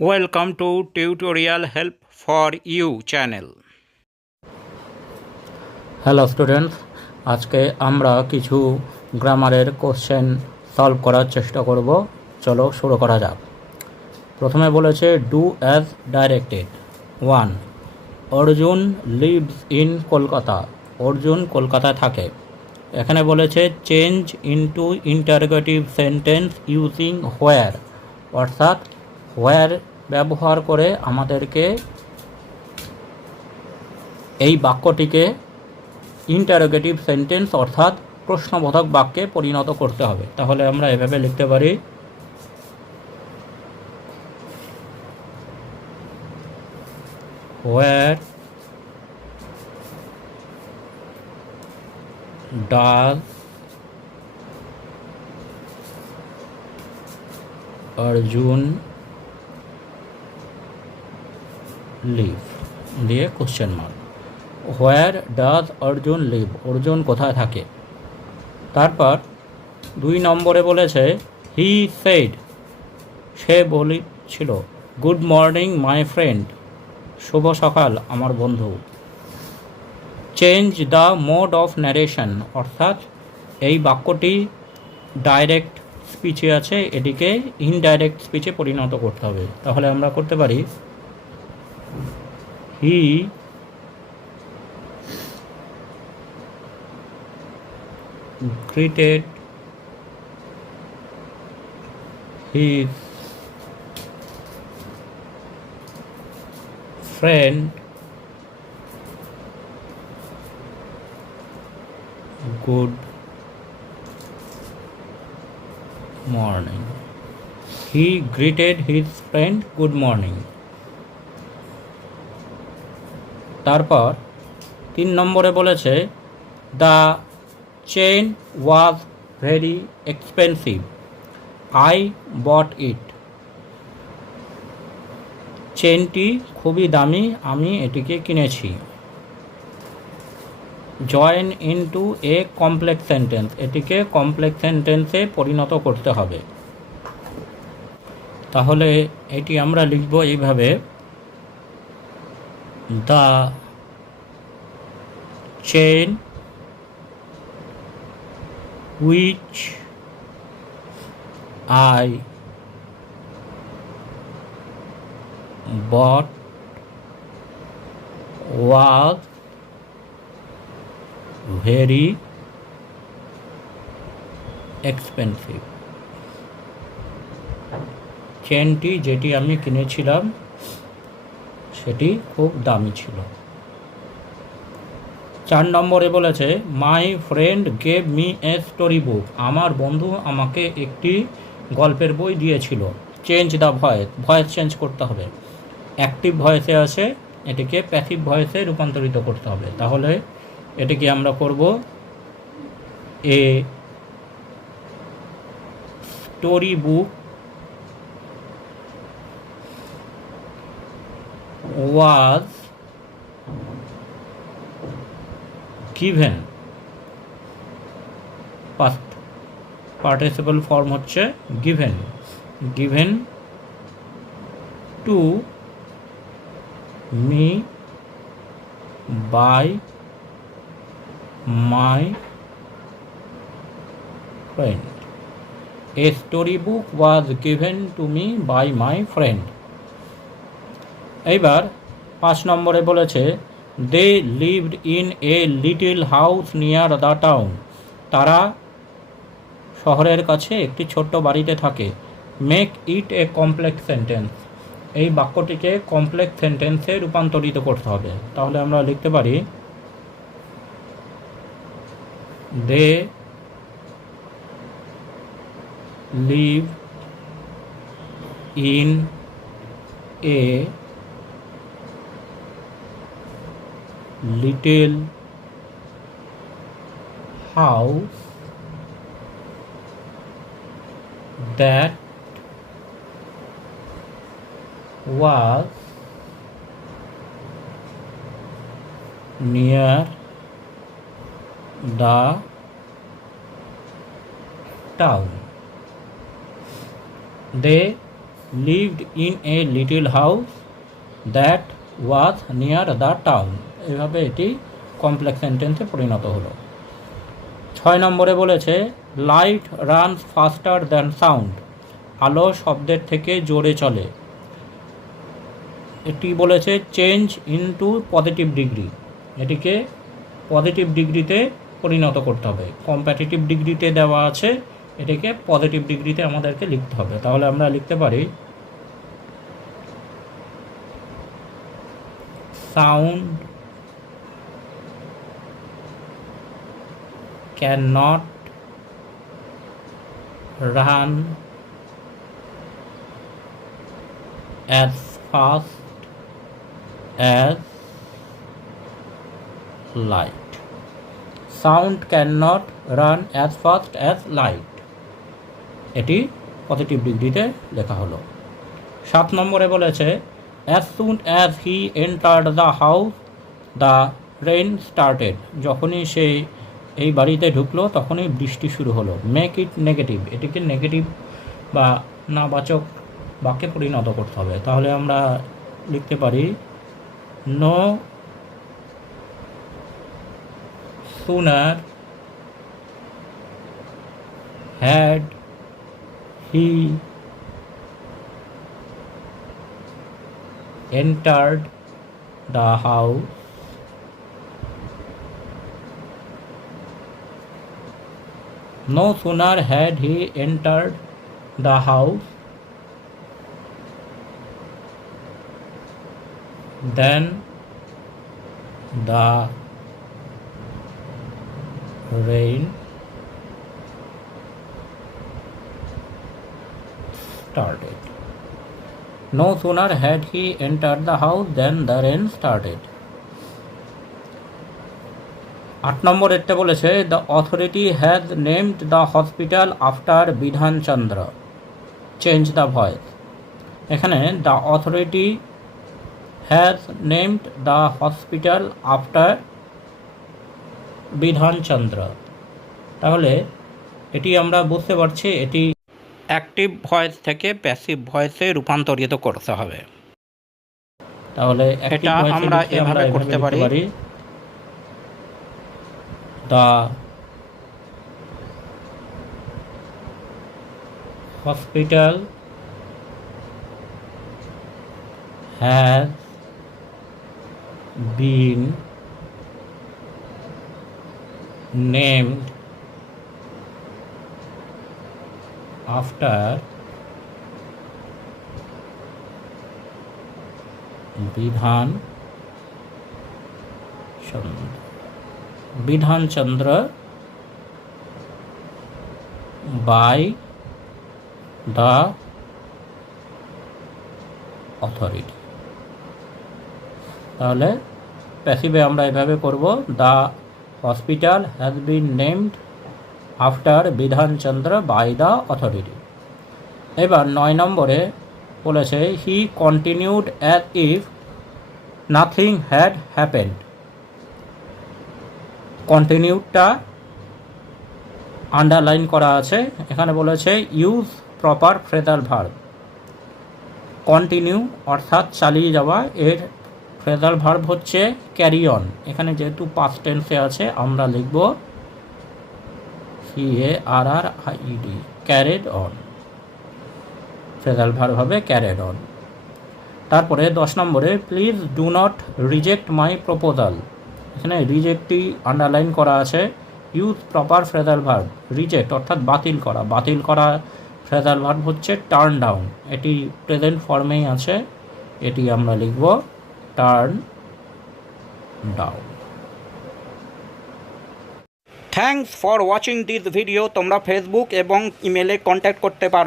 Welcome to Tutorial Help for You channel. Hello students, আজকে আমরা কিছু গ্রামারের কোশ্চেন সলভ করার চেষ্টা করব। চলো শুরু করা যাক। প্রথমে বলেছে do as directed. 1. Arjun lives in Kolkata. Arjun কলকাতায় থাকে। এখানে বলেছে change into interrogative sentence using where, অর্থাৎ হোয়ার ব্যবহার করে আমাদেরকে এই বাক্যটিকে ইন্টারোগেটিভ সেন্টেন্স অর্থাৎ প্রশ্নবোধক বাক্যে পরিণত করতে হবে। তাহলে আমরা এভাবে লিখতে পারি, হোয়ার ডাজ অর্জুন লিভ দিয়ে question mark. Where does Arjun live, Arjun কোথায় থাকে। তারপর 2 নম্বরে বলেছে হি সেড, সে বলেছিল গুড মর্নিং মাই ফ্রেন্ড, শুভ সকাল আমার বন্ধু। Change the mode of narration, অর্থাৎ এই বাক্যটি ডাইরেক্ট স্পিচে আছে, এটিকে ইনডাইরেক্ট স্পিচে পরিণত করতে হবে। তাহলে আমরা করতে পারি হি greeted his friend good morning. He greeted his friend good morning. তারপর 3 নম্বরে বলেছে the chain was very expensive, I bought it. চেনটি খুবই দামি, আমি এটিকে কিনেছি। Join into a complex sentence, এটিকে কমপ্লেক্স সেন্টেন্সে পরিণত করতে হবে। তাহলে এটি আমরা লিখব এইভাবে, the chain which I bought was very expensive. চেনটি যেটি আমি কিনেছিলাম সেটি খুব দামি ছিল। 4 নম্বরে বলেছে my friend gave me a story book, আমার বন্ধু আমাকে একটি গল্পের বই দিয়েছিল। Change the voice, voice change করতে হবে। অ্যাক্টিভ ভয়েসে আছে, এটিকে প্যাসিভ ভয়েসে রূপান্তরিত করতে হবে। তাহলে এটিকে আমরা করব a story book was given, past participle form হচ্ছে given, given to me by my friend. A storybook was given to me by my friend. এইবার 5 নম্বরে বলেছে they lived in a little house near the town, তারা শহরের কাছে একটি ছোট্ট বাড়িতে থাকে। Make it a complex sentence, এই বাক্যটিকে কমপ্লেক্স সেন্টেন্সে রূপান্তরিত করতে হবে। তাহলে আমরা লিখতে পারি they live in a little house that was near the town. They lived in a little house that was near the town. এভাবে এটি কমপ্লেক্স সেন্টেন্সে পরিণত হলো। 6 নম্বরে বলেছে light runs faster than sound. আলো শব্দের থেকে জোরে চলে। এটি বলেছে চেঞ্জ ইনটু পজিটিভ ডিগ্রি। এটিকে পজিটিভ ডিগ্রিতে পরিণত করতে হবে। কম্প্যাটিটিভ ডিগ্রিতে দেওয়া আছে, এটাকে পজিটিভ ডিগ্রিতে আমাদেরকে লিখতে হবে। তাহলে আমরা লিখতে পারি sound can not run as fast as light. Sound cannot run as fast as light. এটি পজিটিভ ডিগ্রিতে লেখা হলো। 7 নম্বরে বলেছে as soon as he entered the house the rain started. যখনই সে এই বাড়িতে ঢুকলো তখনই বৃষ্টি শুরু হলো। Make it negative. এটিকে নেগেটিভ বা নাবাচক বাক্যে পরিণত করতে হবে। তাহলে আমরা লিখতে পারি no sooner had he entered the house no sooner had he entered the house then the rain started. No sooner had he entered the house than the rain started. 8 নম্বর এটা বলেছে the authority has named the hospital after Bidhan Chandra. Change the voice. এখানে the authority has named the hospital after Bidhan Chandra. তাহলে এটি আমরা বুঝতে পারছি এটি অ্যাক্টিভ ভয়েস থেকে প্যাসিভ ভয়েসে রূপান্তরিত করতে হবে। তাহলে এটা আমরা এভাবে করতে পারি the hospital has been named after Bidhan Chandra by the authority. তাহলে প্যাসিভে আমরা এভাবে করব the hospital has been named after Bidhan Chandra by the authority. এবার 9 নম্বরে বলেছে he continued as if nothing had happened. কন্টিনিউডটা আন্ডারলাইন করা আছে। এখানে বলেছে use proper phrasal verb. Continue অর্থাৎ চালিয়ে যাওয়া, এর ফ্রেজাল ভার্ব হচ্ছে ক্যারি অন। এখানে যেহেতু পাস্ট টেন্সে আছে আমরা লিখব CARRIED, carried on. Phrasal verb হবে ক্যারিড অন। তারপরে 10 নম্বরে please do not reject my proposal. এখানে রিজেক্টটি আন্ডারলাইন করা আছে। Use proper phrasal verb. Reject অর্থাৎ বাতিল করা, বাতিল করা ফ্রেজাল ভার্ব হচ্ছে টার্ন ডাউন। এটি প্রেজেন্ট ফর্মেই আছে, এটি আমরা লিখব turn down. Thanks for watching this video. তোমরা ফেসবুক এবং ইমেলে কন্ট্যাক্ট করতে পারো।